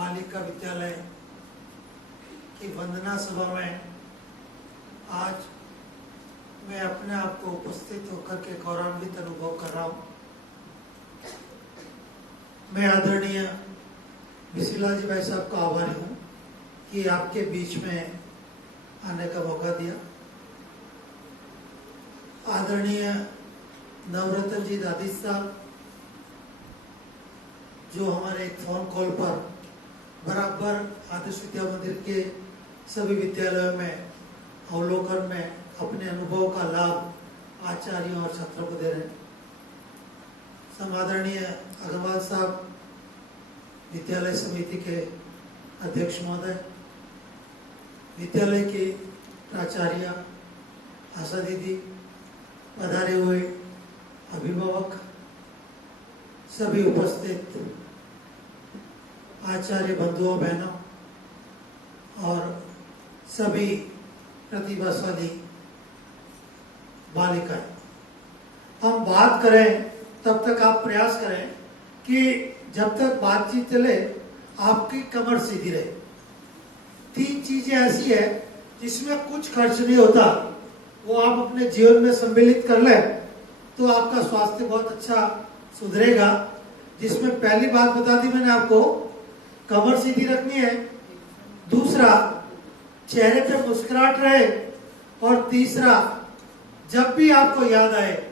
बालिका विद्यालय की वंदना सभा में आज मैं अपने आप को उपस्थित होकर के गौरवान्वित अनुभव कर रहा हूँ। मैं आदरणीय बिस्मिल्लाह जी भाई साहब का आभारी हूँ कि आपके बीच में आने का मौका दिया। आदरणीय नवरत्न जी दादी साहब जो हमारे एक फोन कॉल पर बराबर आदर्श विद्या मंदिर के सभी विद्यालयों में अवलोकन में अपने अनुभव का लाभ आचार्यों और छात्रों को दे रहे हैं। समादरणीय अग्रवाल साहब विद्यालय समिति के अध्यक्ष महोदय, विद्यालय की प्राचार्य आशा दीदी, पधारे हुए अभिभावक, सभी उपस्थित आचार्य बंधुओं बहनों और सभी प्रतिभाशाली बालिकाएं, हम बात करें तब तक आप प्रयास करें कि जब तक बातचीत चले आपकी कमर सीधी रहे। 3 चीजें ऐसी है जिसमें कुछ खर्च नहीं होता, वो आप अपने जीवन में सम्मिलित कर लें तो आपका स्वास्थ्य बहुत अच्छा सुधरेगा। जिसमें पहली बात बता दी मैंने आपको, कमर सीधी रखनी है। दूसरा, चेहरे पे मुस्कुराहट रहे। और तीसरा, जब भी आपको याद आए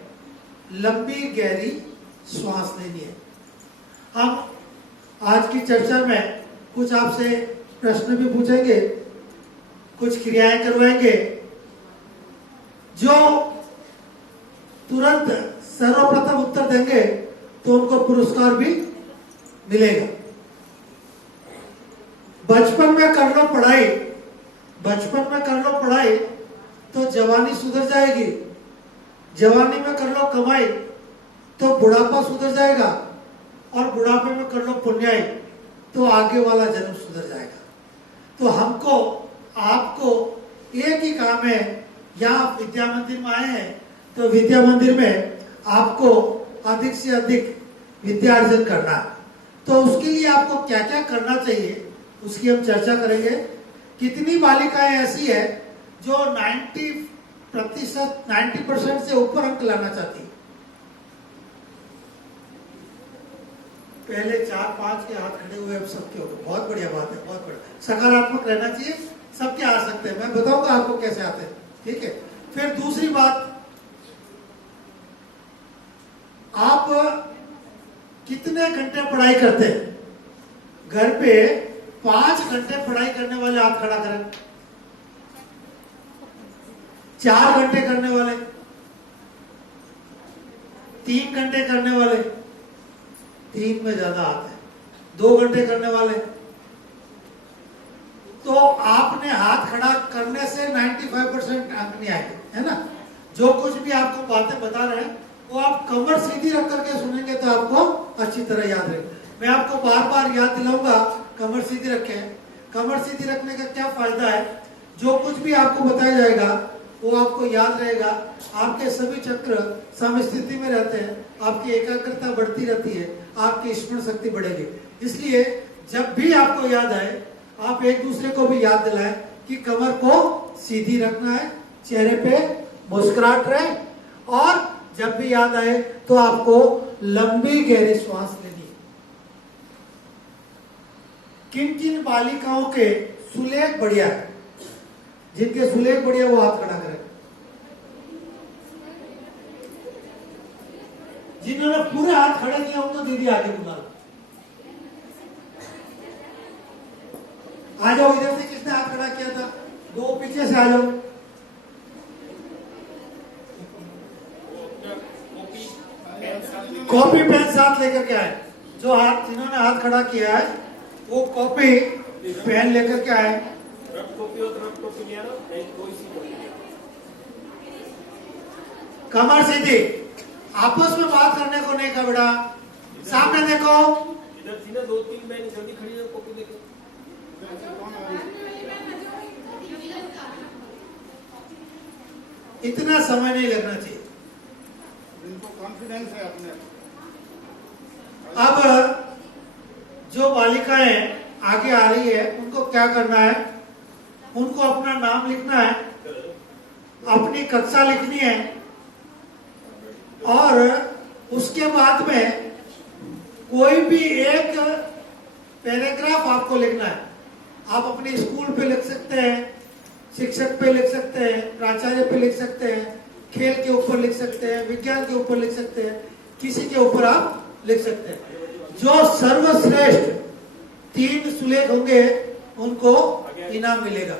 लंबी गहरी श्वास लेनी है। हम आज की चर्चा में कुछ आपसे प्रश्न भी पूछेंगे, कुछ क्रियाएं करवाएंगे। जो तुरंत सर्वप्रथम उत्तर देंगे तो उनको पुरस्कार भी मिलेगा। बचपन में कर लो पढ़ाई, बचपन में कर लो पढ़ाई तो जवानी सुधर जाएगी। जवानी में कर लो कमाई तो बुढ़ापा सुधर जाएगा। और बुढ़ापे में कर लो पुण्याई तो आगे वाला जन्म सुधर जाएगा। तो हमको आपको एक ही काम है, यहाँ विद्या मंदिर में आए हैं तो विद्या मंदिर में आपको अधिक से अधिक विद्यार्जन करना है। तो उसके लिए आपको क्या क्या करना चाहिए उसकी हम चर्चा करेंगे। कितनी बालिकाएं ऐसी है जो 90% से ऊपर अंक लाना चाहती है? पहले 4-5 के हाथ खड़े हुए, अब सबके हो गए। बहुत बढ़िया बात है, बहुत बढ़िया। सकारात्मक रहना चाहिए, सबके आ सकते हैं। मैं बताऊंगा आपको कैसे आते हैं, ठीक है। फिर दूसरी बात, आप कितने घंटे पढ़ाई करते हैं? घर पे 5 घंटे पढ़ाई करने वाले हाथ खड़ा करें। 4 घंटे करने वाले, 3 घंटे करने वाले, 3 में ज्यादा आते हैं, 2 घंटे करने वाले। तो आपने हाथ खड़ा करने से 95% अंक नहीं आएंगे, है ना। जो कुछ भी आपको बातें बता रहे हैं वो आप कमर सीधी रख करके सुनेंगे तो आपको अच्छी तरह याद रहेगा। मैं आपको बार बार याद दिलाऊंगा, कमर सीधी रखें। कमर सीधी रखने का क्या फायदा है? जो कुछ भी आपको बताया जाएगा वो आपको याद रहेगा। आपके सभी चक्र समस्थिति में रहते हैं, आपकी एकाग्रता बढ़ती रहती है, आपकी स्मरण शक्ति बढ़ेगी। इसलिए जब भी आपको याद आए आप एक दूसरे को भी याद दिलाएं कि कमर को सीधी रखना है, चेहरे पे मुस्कुराहट रहे। और जब भी याद आए तो आपको लंबी गहरी श्वास लेनी है। किन किन बालिकाओं के सुलेख बढ़िया है? जिनके सुलेख बढ़िया वो हाथ खड़ा करें। जिन्होंने पूरे हाथ खड़े किया उनको दीदी आगे बुला लो। आ जाओ, इधर से किसने हाथ खड़ा किया था? 2 पीछे से आ जाओ। कॉपी पेन साथ लेकर के आए। जो हाथ जिन्होंने हाथ खड़ा किया है वो कॉपी पेन लेकर के आए। कमर सीधी, आपस में बात करने को नहीं कहा बेटा, सामने देखो। इधर थी ना 2-3 बहन जल्दी खड़ी है, कॉपी देखो। इतना समय नहीं लगना चाहिए। इनको कॉन्फिडेंस है अपने। अब जो बालिकाएं आगे आ रही है उनको क्या करना है, उनको अपना नाम लिखना है, अपनी कक्षा लिखनी है और उसके बाद में कोई भी एक पैराग्राफ आपको लिखना है। आप अपने स्कूल पे लिख सकते हैं, शिक्षक पे लिख सकते हैं, प्राचार्य पे लिख सकते हैं, खेल के ऊपर लिख सकते हैं, विज्ञान के ऊपर लिख सकते हैं, किसी के ऊपर आप लिख सकते हैं। जो सर्वश्रेष्ठ 3 सुलेख होंगे उनको इनाम मिलेगा।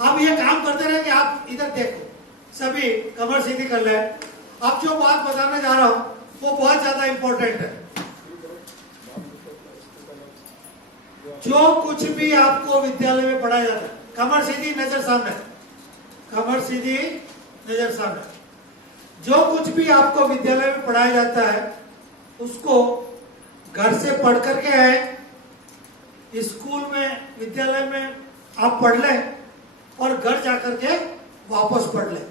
अब ये काम करते रहेंगे, आप इधर देखो, सभी कमर सीधी कर ले। अब जो बात बताने जा रहा हूं वो बहुत ज्यादा इंपॉर्टेंट है। जो कुछ भी आपको विद्यालय में पढ़ाया जाता है, कमर सीधी नजर सामने, कमर सीधी नजर सामने, जो कुछ भी आपको विद्यालय में पढ़ाया जाता है उसको घर से पढ़ करके आए, स्कूल में विद्यालय में आप पढ़ लें और घर जाकर के वापस पढ़ लें।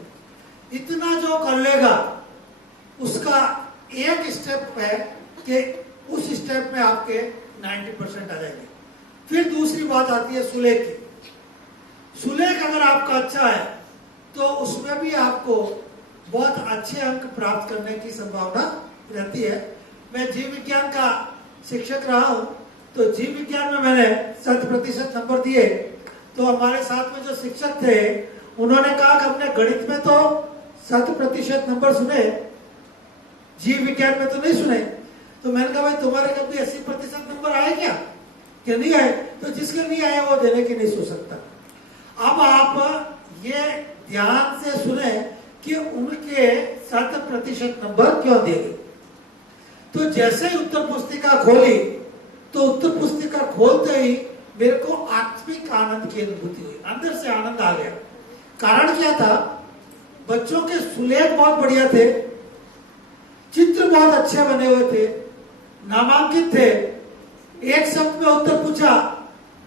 इतना जो कर लेगा उसका एक स्टेप है कि उस स्टेप में आपके 90% आ जाएंगे। फिर दूसरी बात आती है सुलेख की। सुलेख अगर आपका अच्छा है तो उसमें भी आपको बहुत अच्छे अंक प्राप्त करने की संभावना रहती है। मैं जीव विज्ञान का शिक्षक रहा हूं, तो जीव विज्ञान में मैंने 100% नंबर दिए। तो हमारे साथ में जो शिक्षक थे उन्होंने कहा कि हमने गणित में तो 100% नंबर सुने, जीव विज्ञान में तो नहीं सुने। तो मैंने कहा भाई तुम्हारे कभी 80% नंबर आए क्या? कि नहीं आए। तो जिसके नहीं आए वो देने की नहीं सोच सकता। अब आप ये ध्यान से सुने कि उनके 100% नंबर क्यों दिए गए। तो जैसे ही उत्तर पुस्तिका खोली तो उत्तर पुस्तिका खोलते ही मेरे को आत्मिक आनंद की अनुभूति हुई, अंदर से आनंद आ गया। कारण क्या था? बच्चों के सुलेख बहुत बढ़िया थे, चित्र बहुत अच्छे बने हुए थे, नामांकित थे। एक शब्द में उत्तर पूछा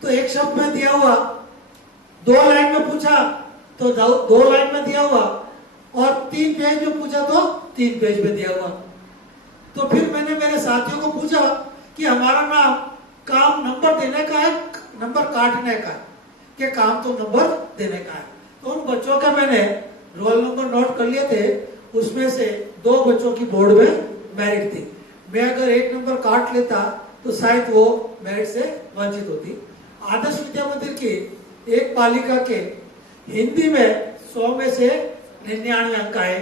तो एक शब्द में दिया हुआ, 2 लाइन में पूछा तो 2 लाइन में दिया हुआ, और 3 पेज में पूछा तो 3 पेज में दिया हुआ। तो फिर मैंने मेरे साथियों को पूछा कि हमारा नाम काम नंबर देने का है, नंबर काटने का है, कि काम तो नंबर देने का है। तो उन बच्चों का मैंने रोल नंबर नोट कर लिए थे। उसमें से 2 बच्चों की बोर्ड में मेरिट थी। मैं अगर 1 नंबर काट लेता तो शायद वो मेरिट से वंचित होती। आदर्श विद्या मंदिर की एक बालिका के हिंदी में 100 में से 99 अंक आए।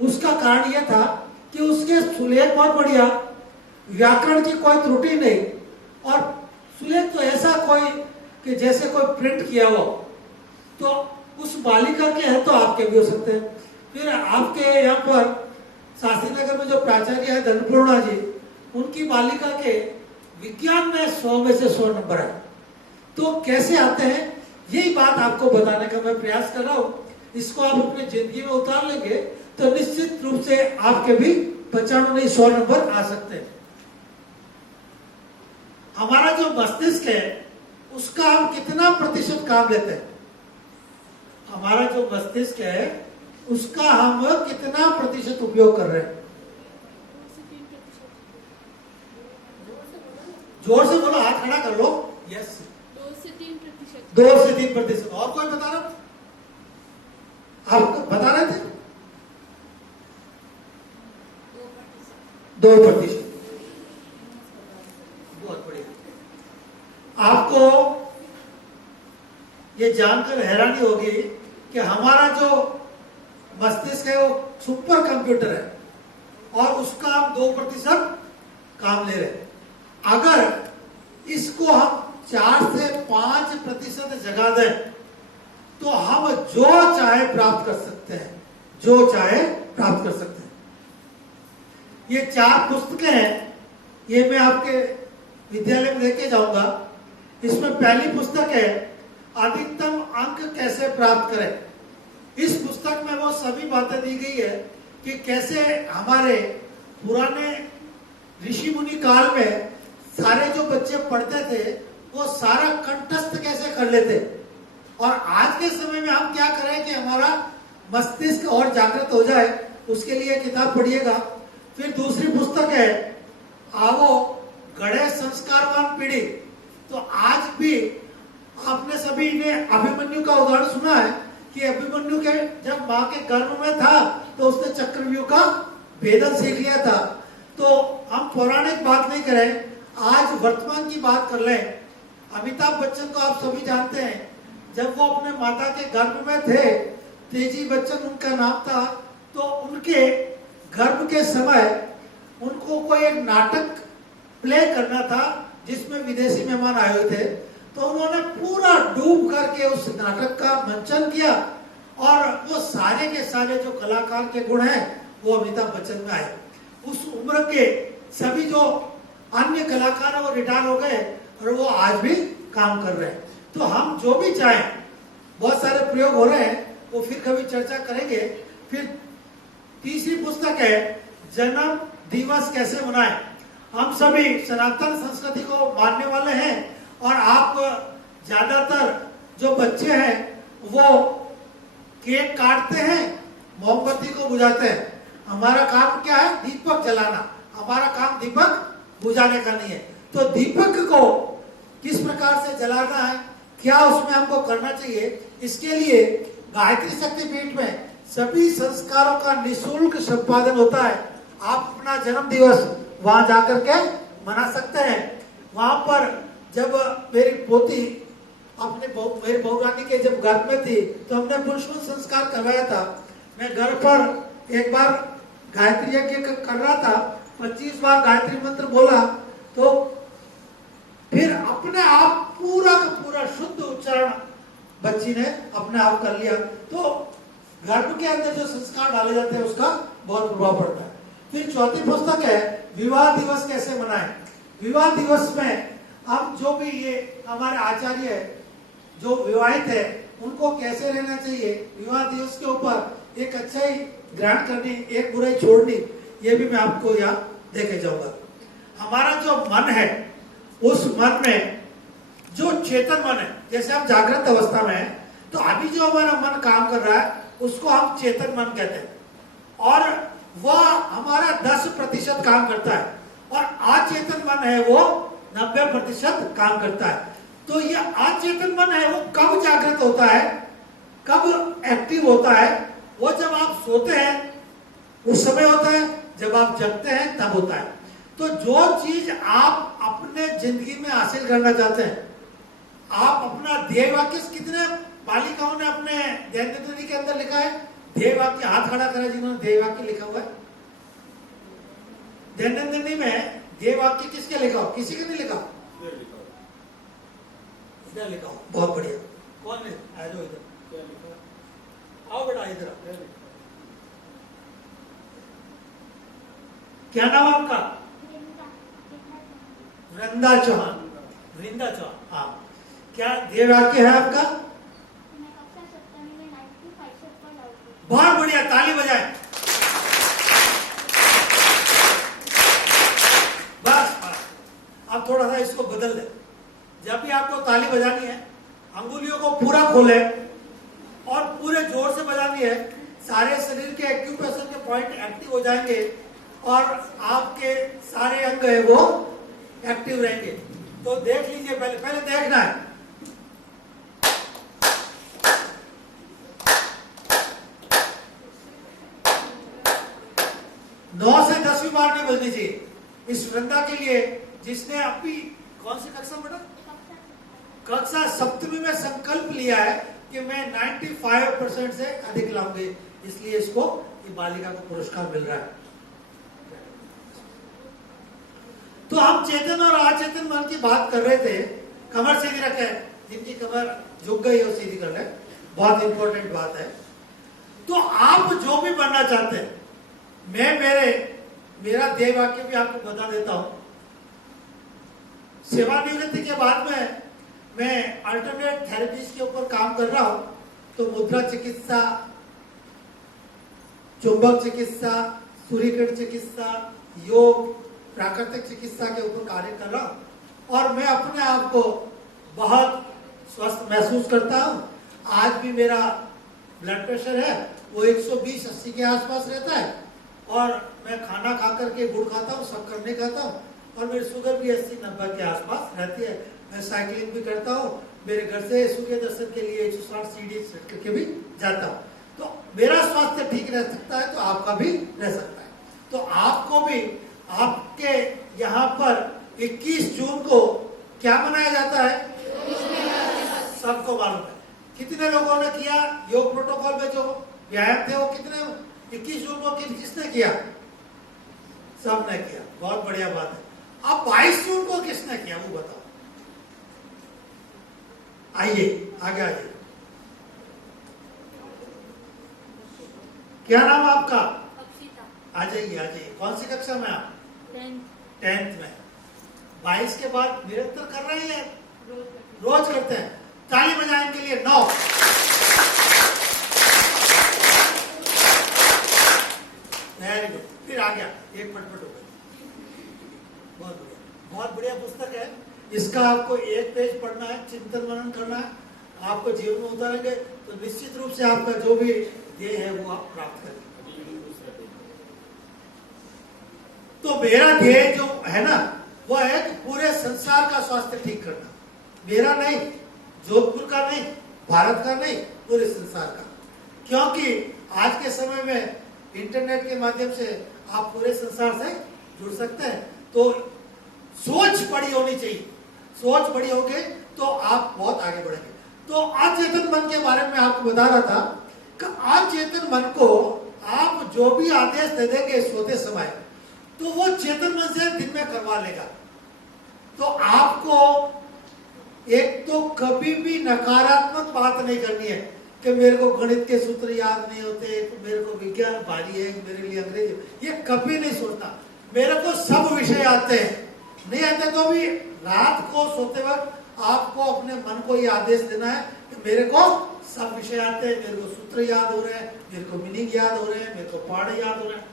उसका कारण यह था कि उसके सुलेख बहुत बढ़िया, व्याकरण की कोई त्रुटि नहीं, और सुलेख तो ऐसा कोई कि जैसे कोई प्रिंट किया हो। तो उस बालिका के हैं तो आपके भी हो सकते हैं। फिर आपके यहाँ पर शास्त्री नगर में जो प्राचार्य है धनपूर्णा जी, उनकी बालिका के विज्ञान में 100 में से 100 नंबर है। तो कैसे आते हैं, यही बात आपको बताने का मैं प्रयास कर रहा हूँ। इसको आप अपनी जिंदगी में उतार लेंगे तो निश्चित रूप से आपके भी 95 नहीं 100 नंबर आ सकते हैं। हमारा जो मस्तिष्क है उसका हम कितना प्रतिशत काम लेते हैं? हमारा जो मस्तिष्क है उसका हम कितना प्रतिशत उपयोग कर रहे हैं? जोर से बोलो, हाथ खड़ा कर लो। यस, 2 से 3%। 2 से 3%। और कोई बता रहा? आप बता रहे थे 2%। बहुत बढ़िया। आपको ये जानकर हैरानी होगी कि हमारा जो मस्तिष्क है वो सुपर कंप्यूटर है और उसका हम 2% काम ले रहे हैं। अगर इसको हम 4 से 5% जगा दें तो हम जो चाहे प्राप्त कर सकते हैं, जो चाहे प्राप्त कर सकते हैं। ये 4 पुस्तकें हैं, ये मैं आपके विद्यालय में लेके जाऊंगा। इसमें पहली पुस्तक है अधिकतम अंक कैसे प्राप्त करें। इस पुस्तक में वो सभी बातें दी गई है कि कैसे हमारे पुराने ऋषि मुनि काल में सारे जो बच्चे पढ़ते थे वो सारा कंठस्थ कैसे कर लेते, और आज के समय में हम क्या करें कि हमारा मस्तिष्क और जागृत हो जाए, उसके लिए किताब पढ़िएगा। फिर दूसरी पुस्तक है आओ गढ़े संस्कारवान पीढ़ी, तो आज भी आपने सभी ने अभिमन्यु का उदाहरण सुना है कि अभिमन्यु के जब माँ के गर्भ में था तो उसने चक्रव्यूह का भेदन सीख लिया था। तो हम पौराणिक बात नहीं करें, आज वर्तमान की बात कर लें। अमिताभ बच्चन को आप सभी जानते हैं, जब वो अपने माता के गर्भ में थे, तेजी बच्चन उनका नाम था, तो उनके गर्भ के समय उनको कोई एक नाटक प्ले करना था जिसमें विदेशी मेहमान आए हुए थे। तो उन्होंने पूरा डूब करके उस नाटक का मंचन किया और वो सारे के सारे जो कलाकार के गुण हैं वो अमिताभ बच्चन में आए। उस उम्र के सभी जो अन्य कलाकार हैं वो रिटायर हो गए और वो आज भी काम कर रहे हैं। तो हम जो भी चाहें, बहुत सारे प्रयोग हो रहे हैं, वो फिर कभी चर्चा करेंगे। फिर तीसरी पुस्तक है जन्म दिवस कैसे मनाएं। हम सभी सनातन संस्कृति को मानने वाले हैं और आप ज्यादातर जो बच्चे हैं वो केक काटते हैं, मोमबत्ती को बुझाते हैं। हमारा काम क्या है? दीपक जलाना। हमारा काम दीपक बुझाने का नहीं है। तो दीपक को किस प्रकार से जलाना है, क्या उसमें हमको करना चाहिए, इसके लिए गायत्री शक्तिपीठ में सभी संस्कारों का निःशुल्क संपादन होता है। आप अपना जन्म दिवस वहां जाकर के मना सकते हैं। वहां पर जब मेरी पोती मेरी बहुरानी के जब गर्भ में थी तो हमने पुष्प संस्कार करवाया था। मैं घर पर एक बार गायत्री यज्ञ कर रहा था, 25 बार गायत्री मंत्र बोला, तो फिर अपने आप पूरा का पूरा शुद्ध उच्चारण बच्ची ने अपने आप कर लिया। तो गर्भ के अंदर जो संस्कार डाले जाते हैं उसका बहुत प्रभाव पड़ता है। फिर चौथी पुस्तक है विवाह दिवस कैसे मनाएं। विवाह दिवस में हम जो भी ये हमारे आचार्य जो विवाहित है उनको कैसे रहना चाहिए, विवाह दिवस के ऊपर एक अच्छाई ग्रहण करनी, एक बुराई छोड़नी, ये भी मैं आपको यहाँ देके जाऊंगा। हमारा जो मन है उस मन में जो चेतन मन है, जैसे हम जागृत अवस्था में हैं तो अभी जो हमारा मन काम कर रहा है उसको हम चेतन मन कहते हैं और वह हमारा 10% काम करता है और अचेतन मन है वो 90% काम करता है। तो ये अचेतन मन है वो कब जागृत होता है, कब एक्टिव होता है? वो जब आप सोते हैं उस समय होता है, जब आप जगते हैं तब होता है। तो जो चीज आप अपने जिंदगी में हासिल करना चाहते हैं, आप अपना ध्येय वाक्य, कितने बालिकाओं ने अपने दैनंदिनी के अंदर लिखा है ध्येय वाक्य? हाथ खड़ा करा जिन्होंने ध्येय वाक्य लिखा हुआ है। दैनंदिनी में ध्येय वाक्य किसके लिखा हो? किसी के नहीं लिखा? इधर लिखा हो। बहुत बढ़िया। कौन है? आ जाओ इधर, आओ बेटा इधर। क्या नाम है आपका? वृंदा चौहान। वृंदा चौहान, हाँ। क्या ध्येय वाक्य है आपका? बहुत बढ़िया, ताली बजाएं। बस बस, अब थोड़ा सा इसको बदल दें। जब भी आपको ताली बजानी है, अंगुलियों को पूरा खोले और पूरे जोर से बजानी है। सारे शरीर के एक्यूप्रेशर के पॉइंट एक्टिव हो जाएंगे और आपके सारे अंग है वो एक्टिव रहेंगे। तो देख लीजिए, पहले देखना है। नौ से 10वीं बार नहीं बजनी चाहिए। इस वृंदा के लिए जिसने अभी कौन सी कक्षा में बेटा? कक्षा 7वीं में संकल्प लिया है कि मैं 95% से अधिक लाऊंगी, इसलिए इसको ये बालिका को पुरस्कार मिल रहा है। तो हम चेतन और अचेतन मन की बात कर रहे थे। कमर सीधी रखे, जिनकी कमर झुक गई हो सीधी कर ले, बहुत इंपॉर्टेंट बात है। तो आप जो भी बनना चाहते हैं, मैं मेरा ध्येय वाक्य भी आपको बता देता हूं। सेवानिवृत्ति के बाद में मैं अल्टरनेट थेरेपीज के ऊपर काम कर रहा हूं। तो मुद्रा चिकित्सा, चुंबक चिकित्सा, सूर्यकिरण चिकित्सा, योग, प्राकृतिक चिकित्सा के ऊपर कार्य कर रहा हूं और मैं अपने आप को बहुत स्वस्थ महसूस करता हूं। आज भी मेरा ब्लड प्रेशर है वो 120-80 के आसपास रहता है और मैं खाना खा करके गुड़ खाता हूँ, शक्कर नहीं खाता हूँ और मेरी शुगर भी 80-90 के आसपास रहती है। मैं साइकिलिंग भी करता हूँ, मेरे घर से सूर्य दर्शन के लिए 160 सीढ़ी चढ़ करके भी जाता हूँ। तो मेरा स्वास्थ्य ठीक रह सकता है तो आपका भी रह सकता है। तो आपको भी आपके यहाँ पर 21 जून को क्या मनाया जाता है? सबको मालूम है। कितने लोगों ने किया योग प्रोटोकॉल में जो व्यायाम थे वो कितने 21 जून को किसने किया? सबने किया, बहुत बढ़िया बात है। अब 22 जून को किसने किया वो बताओ। आइए आगे आइए। क्या नाम है आपका? अक्षिता। आ जाइए। कौन सी कक्षा में आप? 10th में। 22 के बाद निरंतर कर रहे हैं? रोज रोज करते हैं। ताली बजाएं इनके लिए। 9 वेरी गुड। फिर आ गया, एक फटफट हो गई। बहुत बढ़िया पुस्तक है। इसका आपको एक पेज पढ़ना है, चिंतन मनन करना है, आपको जीवन में उतारेंगे तो निश्चित रूप से आपका जो भी ध्येय है वो आप प्राप्त करेंगे। तो मेरा ध्येय जो है ना वो है कि पूरे संसार का स्वास्थ्य ठीक करना। मेरा नहीं, जोधपुर का नहीं, भारत का नहीं, पूरे संसार का। क्योंकि आज के समय में इंटरनेट के माध्यम से आप पूरे संसार से जुड़ सकते हैं। तो सोच बड़ी होनी चाहिए। सोच बड़ी होगी तो आप बहुत आगे बढ़ेंगे। तो अचेतन मन के बारे में आपको बता रहा था कि अचेतन मन को आप जो भी आदेश दे देंगे सोते समय तो वो चेतन मन से दिन में करवा लेगा। तो आपको एक तो कभी भी नकारात्मक बात नहीं करनी है कि मेरे को गणित के सूत्र याद नहीं होते, मेरे को विज्ञान भारी है, मेरे लिए अंग्रेजी, ये कभी नहीं सोचना। मेरे को सब विषय आते हैं, नहीं आते तो भी रात को सोते वक्त आपको अपने मन को ये आदेश देना है कि मेरे को सब विषय आते हैं, मेरे को सूत्र याद हो रहे हैं, मेरे को मीनिंग याद हो रहे हैं, मेरे को पढ़ याद हो रहे हैं।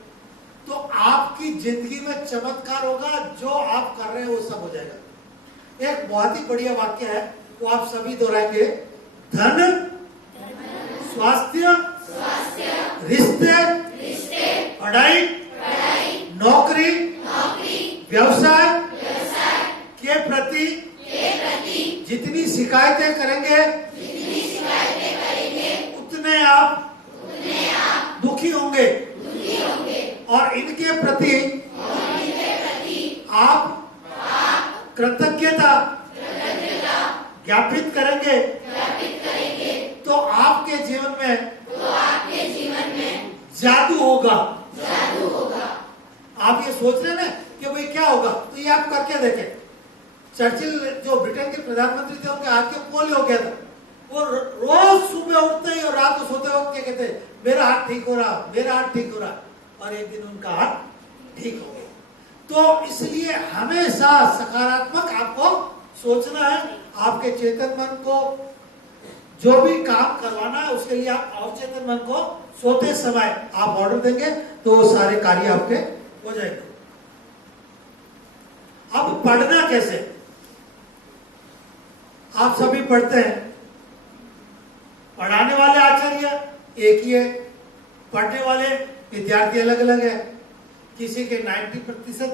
तो आपकी जिंदगी में चमत्कार होगा, जो आप कर रहे हैं वो सब हो जाएगा। एक बहुत ही बढ़िया वाक्य है, वो आप सभी दोहराएंगे। धन, स्वास्थ्य, रिश्ते, पढ़ाई, नौकरी, व्यवसाय के प्रति जितनी शिकायतें करेंगे उतने आप दुखी होंगे और इनके प्रति आप कृतज्ञता ज्ञापित करेंगे तो आपके जीवन में जादू होगा। आप ये सोच रहे हैं ना कि भाई क्या होगा, तो ये आप करके देखें। चर्चिल जो ब्रिटेन के प्रधानमंत्री थे उनके हाथ के पोलियो हो गया था। वो रोज सुबह उठते ही और रात को सोते वक्त क्या कहते, मेरा हाथ ठीक हो रहा, मेरा हाथ ठीक हो रहा, और एक दिन उनका हाथ ठीक हो गया। तो इसलिए हमेशा सकारात्मक आपको सोचना है। आपके चेतन मन को जो भी काम करवाना है उसके लिए आप अवचेतन मन को सोते समय आप ऑर्डर देंगे तो वो सारे कार्य आपके हो जाएंगे। अब पढ़ना कैसे? आप सभी पढ़ते हैं, पढ़ाने वाले आचार्य एक ही है, पढ़ने वाले विद्यार्थी अलग अलग है। किसी के 90%,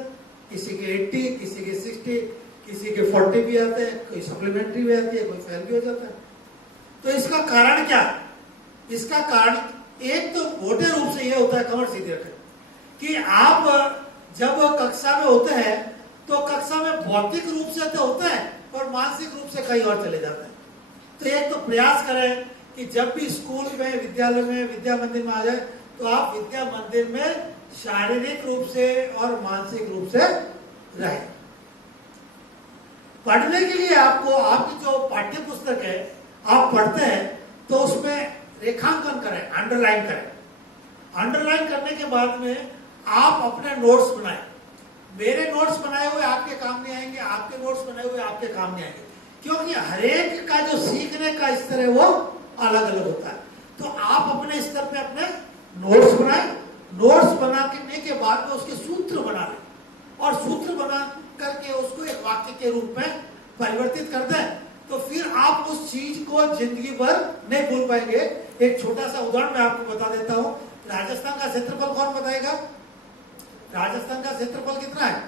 किसी के 80, किसी के 60, किसी के 40 भी आते हैं, कोई सप्लीमेंट्री भी आती है, कोई फेल भी हो जाता है। तो इसका कारण क्या? इसका कारण एक तो मोटे रूप से यह होता है, कमर सीधी रखें, कि आप जब कक्षा में होते हैं तो कक्षा में भौतिक रूप से तो होता है और मानसिक रूप से कहीं और चले जाते हैं। तो एक तो प्रयास करें कि जब भी स्कूल में, विद्यालय में, विद्या मंदिर में आ जाए तो आप विद्या मंदिर में शारीरिक रूप से और मानसिक रूप से रहें। पढ़ने के लिए आपको आपकी जो पाठ्य पुस्तक है आप पढ़ते हैं तो उसमें रेखांकन करें, अंडरलाइन करें। अंडरलाइन करने के बाद में आप अपने नोट्स बनाएं। मेरे नोट्स बनाए हुए आपके काम नहीं आएंगे, आपके नोट्स बनाए हुए आपके काम नहीं आएंगे, क्योंकि हरेक का जो सीखने का स्तर है वो अलग अलग होता है। तो आप अपने स्तर पे अपने नोट्स बनाएं। नोट्स बनाने के बाद में उसके सूत्र बना लें और सूत्र बना करके उसको एक वाक्य के रूप में परिवर्तित कर दें, तो फिर आप उस चीज को जिंदगी भर नहीं भूल पाएंगे। एक छोटा सा उदाहरण मैं आपको बता देता हूं। राजस्थान का क्षेत्रफल कौन बताएगा? राजस्थान का क्षेत्रफल कितना है?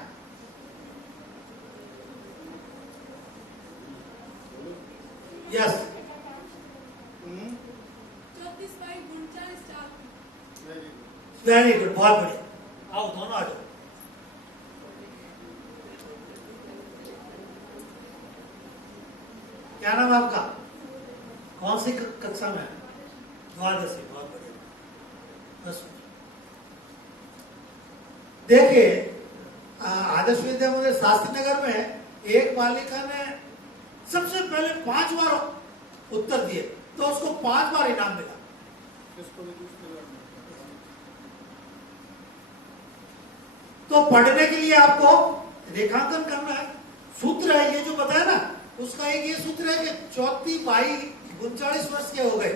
Yes, 34/49 Very good. Very good, बहुत बढ़िया। आओ दोनों आ जाओ। क्या नाम है आपका? कौन सी कक्षा में है? द्वादशी, बहुत बढ़िया। बस देखिए, आदर्श विद्या मंदिर शास्त्री नगर में एक बालिका ने सबसे पहले 5 बार उत्तर दिए तो उसको 5 बार इनाम मिला। इसको भी कुछ करना तो पढ़ने के लिए आपको रेखांकन करना है। सूत्र है ये जो बताया ना, उसका एक ये सूत्र है कि 34 22 39 वर्ष के हो गए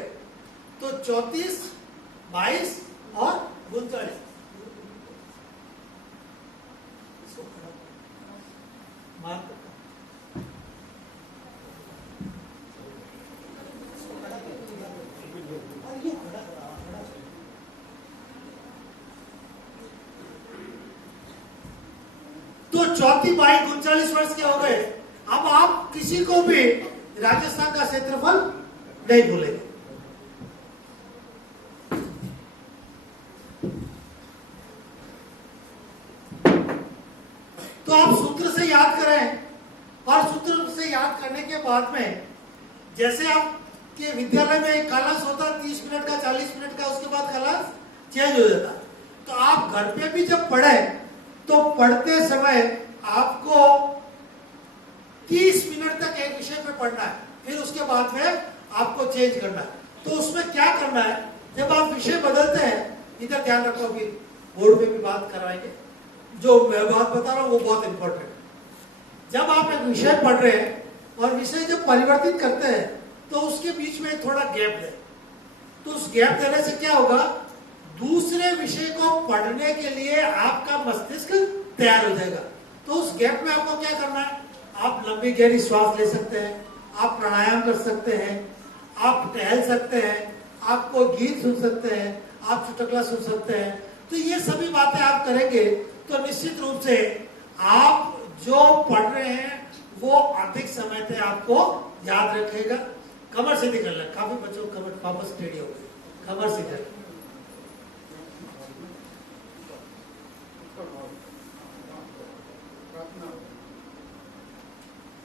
तो 34 22 और 39। इसको खड़ा मार्क करता हूं। इसको खड़ा कर दिया। और ये खड़ा करा, खड़ा करा। तो 34 22 39 वर्ष के हो गए। अब आप किसी को भी राजस्थान का क्षेत्रफल नहीं भूलेंगे। तो आप सूत्र से याद करें और सूत्र से याद करने के बाद में जैसे आपके विद्यालय में एक क्लास होता 30 मिनट का 40 मिनट का, उसके बाद क्लास चेंज हो जाता। तो आप घर पे भी जब पढ़े तो पढ़ते समय आपको 30 मिनट तक एक विषय पे पढ़ना है, फिर उसके बाद में आपको चेंज करना है। तो उसमें क्या करना है, जब आप विषय बदलते हैं, इधर ध्यान रखो, अभी बोर्ड पे भी बात कराएंगे, जो मैं बात बता रहा हूं वो बहुत इंपॉर्टेंट है। जब आप एक विषय पढ़ रहे हैं और विषय जब परिवर्तित करते हैं तो उसके बीच में थोड़ा गैप दें। तो उस गैप देने से क्या होगा, दूसरे विषय को पढ़ने के लिए आपका मस्तिष्क तैयार हो जाएगा। तो उस गैप में आपको क्या करना है, आप लंबी गहरी श्वास ले सकते हैं, आप प्राणायाम कर सकते हैं, आप टहल सकते हैं, आपको गीत सुन सकते हैं, आप चुटकुला सुन सकते हैं। तो ये सभी बातें आप करेंगे तो निश्चित रूप से आप जो पढ़ रहे हैं वो अधिक समय तक आपको याद रखेगा। कमर सीधी कर ले, काफी बच्चों को कमर वापस टेढ़ी हो गई, कमर सीधी कर।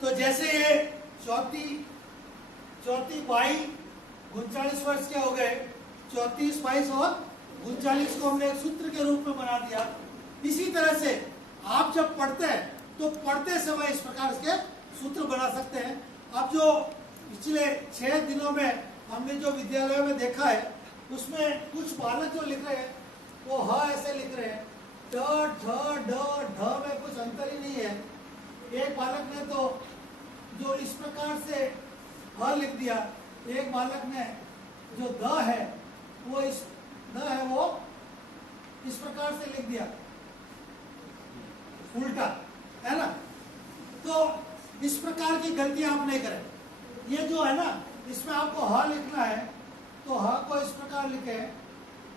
तो जैसे ये 34 22 39 वर्ष के हो गए, 34 22 और 39 को हमने एक सूत्र के रूप में बना दिया। इसी तरह से आप जब पढ़ते हैं तो पढ़ते समय इस प्रकार के सूत्र बना सकते हैं। अब जो पिछले 6 दिनों में हमने जो विद्यालय में देखा है उसमें कुछ बालक जो लिख रहे हैं वो ह ऐसे लिख रहे हैं, ट ठ ड ढ में कुछ अंतर ही नहीं है। एक बालक ने तो जो इस प्रकार से ह लिख दिया, एक बालक ने जो द है वो इस प्रकार से लिख दिया, उल्टा, है ना। तो इस प्रकार की गलती आप नहीं करें। ये जो है ना, इसमें आपको ह लिखना है तो ह को इस प्रकार लिखे,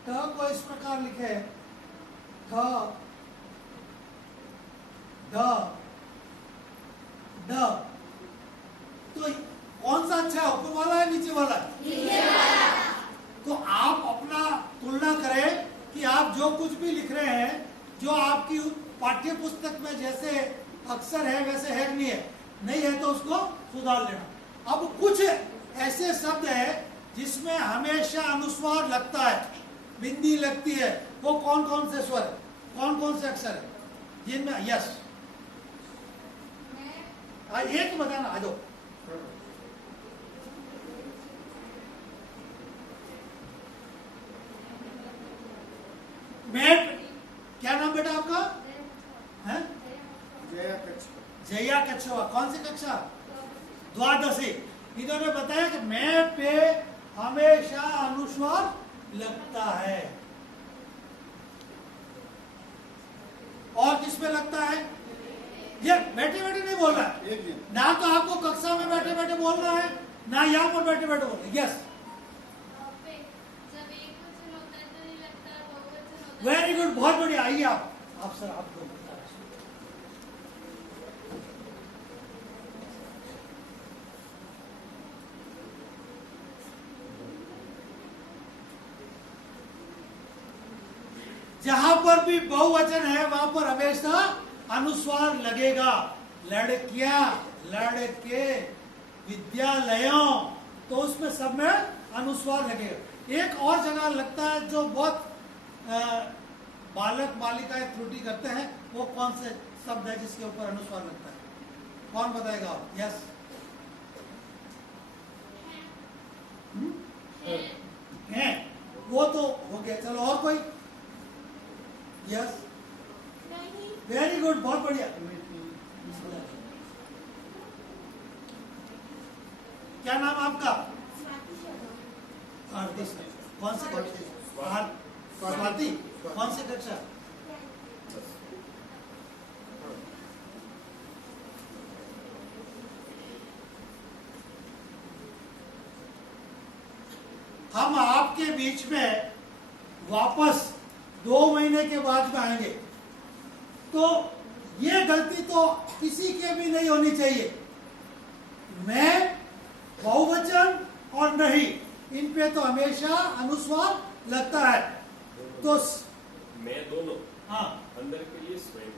ट को इस प्रकार लिखे, ठ ड ड। तो कौन सा अच्छा है, ऊपर वाला है नीचे वाला है? नीचे वाला। तो आप अपना तुलना करें कि आप जो कुछ भी लिख रहे हैं, जो आपकी पाठ्य पुस्तक में जैसे अक्षर है वैसे है नहीं है, नहीं है तो उसको सुधार लेना। अब कुछ ऐसे शब्द है जिसमें हमेशा अनुस्वार लगता है, बिंदी लगती है, वो कौन कौन से स्वर है, कौन कौन से अक्षर है जिनमें? यस, एक बताना, आ जाओ। मैट, क्या नाम बेटा आपका है? जया कछुआ। कौन सी कक्षा? द्वादशी। इन्होंने बताया कि मैं पे हमेशा अनुस्वार लगता है। और किसमें लगता है? ये बैठे बैठे नहीं बोल रहा है ना, तो आपको कक्षा में बैठे बैठे बोलना है ना यहाँ पर बैठे बैठे बोलना है। यस, वेरी गुड, बहुत बढ़िया। आइए आप सर, आप दो। जहां पर भी बहुवचन है वहां पर हमेशा अनुस्वार लगेगा। लड़कियां, लड़के, विद्यालयों, तो उसमें सब में अनुस्वार लगेगा। एक और जगह लगता है जो बहुत बालक बालिकाएं त्रुटि करते हैं, वो कौन से शब्द है जिसके ऊपर अनुस्वार लगता है? कौन बताएगा आप? यस, है, वो तो हो गया। चलो और कोई? यस, वेरी गुड, बहुत बढ़िया। क्या नाम आपका? आरती से। कौन से कक्षा? स्वाति, कौन से कक्षा? हम आपके बीच में वापस 2 महीने के बाद में आएंगे, तो ये गलती तो किसी के भी नहीं होनी चाहिए। मैं, बहुवचन और नहीं, इन पे तो हमेशा अनुस्वार लगता है। तो मैं दोनों, हाँ, अंदर के लिए स्वयं,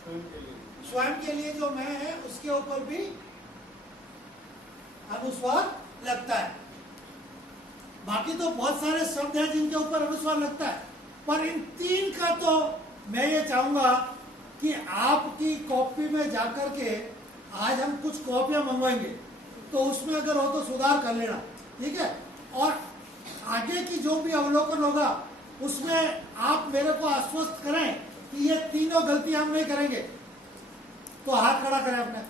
स्वयं के लिए स्वयं के लिए जो मैं है उसके ऊपर भी अनुस्वार लगता है। बाकी तो बहुत सारे शब्द हैं जिनके ऊपर अनुस्वार लगता है, पर इन 3 का तो मैं ये चाहूंगा कि आपकी कॉपी में जाकर के आज हम कुछ कॉपियां मंगवाएंगे, तो उसमें अगर हो तो सुधार कर लेना, ठीक है? और आगे की जो भी अवलोकन होगा उसमें आप मेरे को आश्वस्त करें कि ये तीनों गलती हम नहीं करेंगे। तो हाथ खड़ा करें अपने।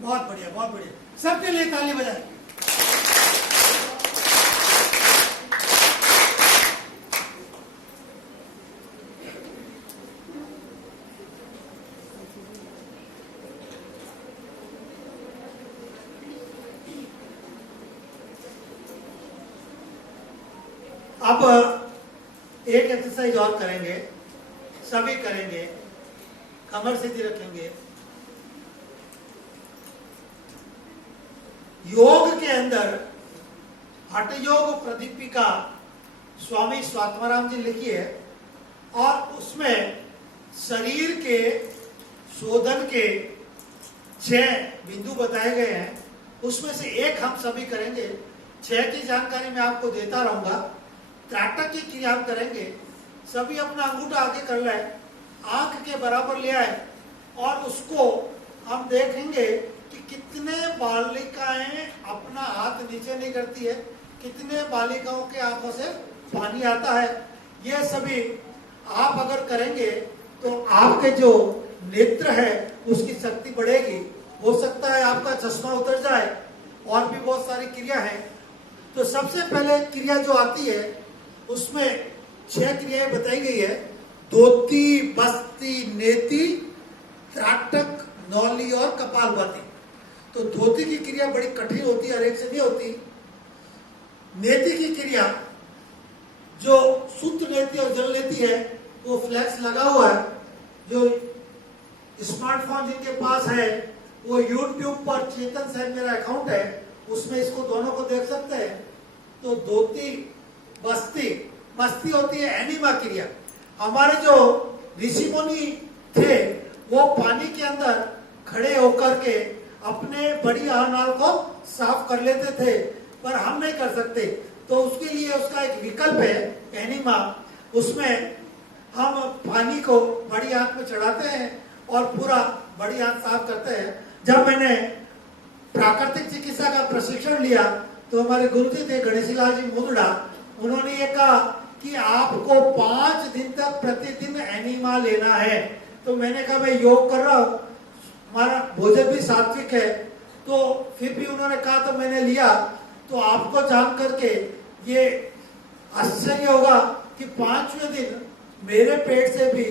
बहुत बढ़िया, बहुत बढ़िया, सबके लिए ताली बजाएं। अब एक एक्सरसाइज और करेंगे, सभी करेंगे, कमर सीधी रखेंगे। योग के अंदर हठ योग प्रदीपिका स्वामी स्वात्माराम जी लिखी है, और उसमें शरीर के शोधन के 6 बिंदु बताए गए हैं। उसमें से एक हम सभी करेंगे। 6 की जानकारी मैं आपको देता रहूंगा। त्राटक की क्रिया हम करेंगे। सभी अपना अंगूठा आगे कर ले, आंख के बराबर ले आए, और उसको हम देखेंगे कि कितने बालिकाएं अपना हाथ नीचे नहीं करती है, कितने बालिकाओं के आंखों से पानी आता है। ये सभी आप अगर करेंगे तो आपके जो नेत्र है उसकी शक्ति बढ़ेगी। हो सकता है आपका चश्मा उतर जाए, और भी बहुत सारी क्रिया है। तो सबसे पहले क्रिया जो आती है उसमें 6 क्रियाएं बताई गई है। धोती, बस्ती, नेति, त्राटक, नौली और कपालभाति। तो धोती की क्रिया बड़ी कठिन होती है, हर एक से नहीं होती। नेति की क्रिया जो सूत्र नेति और जल नेति है वो फ्लैक्स लगा हुआ है। जो स्मार्टफोन जिनके पास है वो YouTube पर चेतन साहब मेरा अकाउंट है, उसमें इसको दोनों को देख सकते हैं। तो धोती, बस्ती, बस्ती होती है एनिमा क्रिया। हमारे जो ऋषि मुनि थे वो पानी के अंदर खड़े होकर के अपने बड़ी आहार को साफ कर लेते थे, पर हम नहीं कर सकते। तो उसके लिए उसका एक विकल्प है एनिमा। उसमें हम पानी को बड़ी आंख में चढ़ाते हैं और पूरा बड़ी आंख साफ करते हैं। जब मैंने प्राकृतिक चिकित्सा का प्रशिक्षण लिया तो हमारे गुरुजी थे गणेशी लाल जी मुदड़ा, उन्होंने ये कहा कि आपको 5 दिन तक प्रतिदिन एनिमा लेना है। तो मैंने कहा मैं योग कर रहा हूँ, हमारा भोजन भी सात्विक है, तो फिर भी उन्होंने कहा तो मैंने लिया। तो आपको जान करके ये आश्चर्य होगा कि 5वें दिन मेरे पेट से भी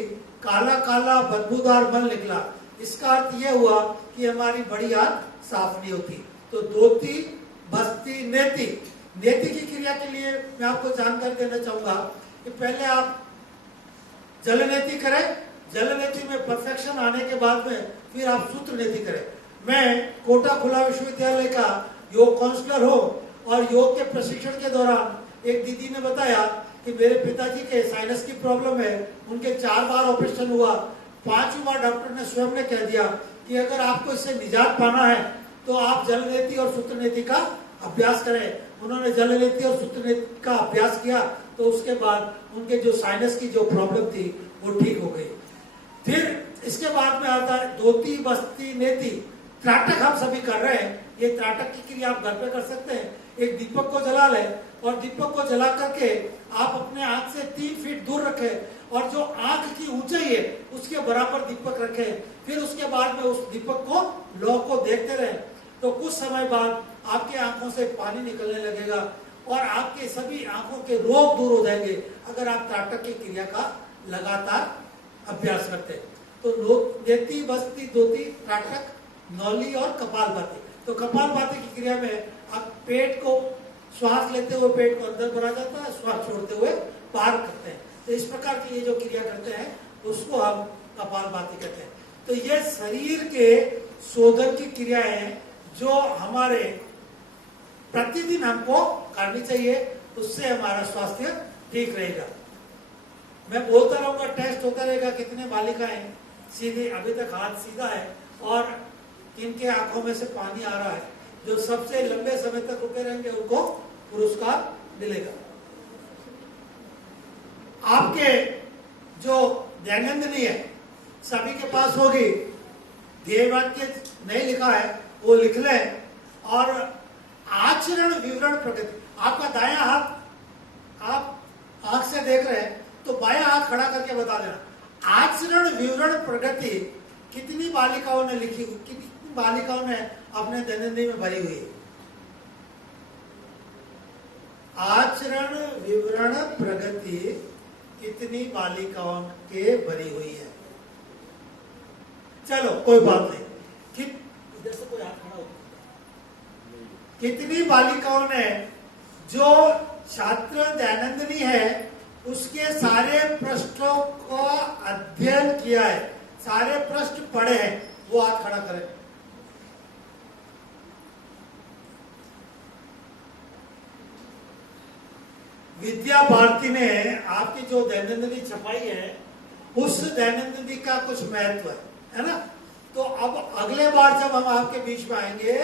काला काला बदबूदार मल निकला। इसका अर्थ यह हुआ कि हमारी बड़ी आंत साफ नहीं होती। तो धोती, बस्ती, नेति। नेति की क्रिया के लिए मैं आपको जानकारी देना चाहूंगा कि पहले आप जल नेति करें। जल नेति में परफेक्शन आने के बाद में फिर आप सूत्र नेति करें। मैं कोटा खुला विश्वविद्यालय का योग काउंसलर हूँ, और योग के प्रशिक्षण के दौरान एक दीदी ने बताया कि मेरे पिताजी के साइनस की प्रॉब्लम है, उनके 4 बार ऑपरेशन हुआ, 5वीं बार डॉक्टर ने स्वयं ने कह दिया कि अगर आपको इससे निजात पाना है तो आप जल नीति और सूत्र नीति का अभ्यास करें। उन्होंने जल नीति और सूत्र नीति का अभ्यास किया तो उसके बाद उनके जो साइनस की जो प्रॉब्लम थी वो ठीक हो गई। फिर इसके बाद में आता है धोती बस्ती नेति। त्राटक हम सभी कर रहे हैं, ये त्राटक की क्रिया आप घर पे कर सकते हैं। एक दीपक को जला लें और दीपक को जला करके आप अपने आंख से 3 फीट दूर रखें और जो आंख की ऊंचाई है उसके बराबर दीपक रखें। फिर उसके बाद में उस दीपक को लौ को देखते रहें तो कुछ समय बाद आपकी आंखों से पानी निकलने लगेगा और आपके सभी आंखों के रोग दूर हो जाएंगे अगर आप त्राटक की क्रिया का लगातार अभ्यास करते हैं। तो नेति बस्ती धोती त्राटक नौली और कपालभाति। तो कपालभाति की क्रिया में आप पेट को श्वास लेते हुए पेट को अंदर भरा जाता है, श्वास छोड़ते हुए बाहर करते हैं। तो इस प्रकार की ये जो क्रिया करते हैं उसको हम कपालभाति कहते हैं। तो ये शरीर के शोधन की क्रियाएं हैं जो हमारे प्रतिदिन हमको करनी चाहिए, उससे हमारा स्वास्थ्य ठीक रहेगा। मैं बोलता रहूंगा, टेस्ट होता रहेगा कितने बालिकाएं सीधे अभी तक हाथ सीधा है और इनके आंखों में से पानी आ रहा है। जो सबसे लंबे समय तक रुके रहेंगे उनको पुरस्कार मिलेगा। आपके जो दैनंदिनी है सभी के पास होगी, ध्येय वाक्य नहीं लिखा है वो लिख लें। और आचरण विवरण प्रगति, आपका दायां हाथ आप आंख से देख रहे हैं तो बायां हाथ खड़ा करके बता देना आचरण विवरण प्रगति कितनी बालिकाओं ने लिखी, कितनी बालिकाओं ने अपने दैनंदिनी में भरी हुई है। आचरण विवरण प्रगति कितनी बालिकाओं के भरी हुई है। चलो कोई बात नहीं, इधर से कोई हाथ खड़ा हो, कितनी बालिकाओं ने जो छात्र दैनंदिनी है उसके सारे पृष्ठों का अध्ययन किया है, सारे पृष्ठ पढ़े हैं, वो हाथ खड़ा करें। विद्या भारती ने आपकी जो दैनंदिनी छपाई है उस दैनंदिनी का कुछ महत्व है ना। तो अब अगले बार जब हम आपके बीच में आएंगे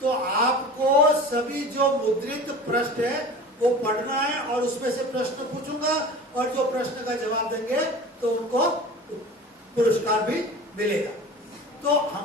तो आपको सभी जो मुद्रित प्रश्न है वो पढ़ना है और उसमें से प्रश्न पूछूंगा और जो प्रश्न का जवाब देंगे तो उनको पुरस्कार भी मिलेगा। तो हम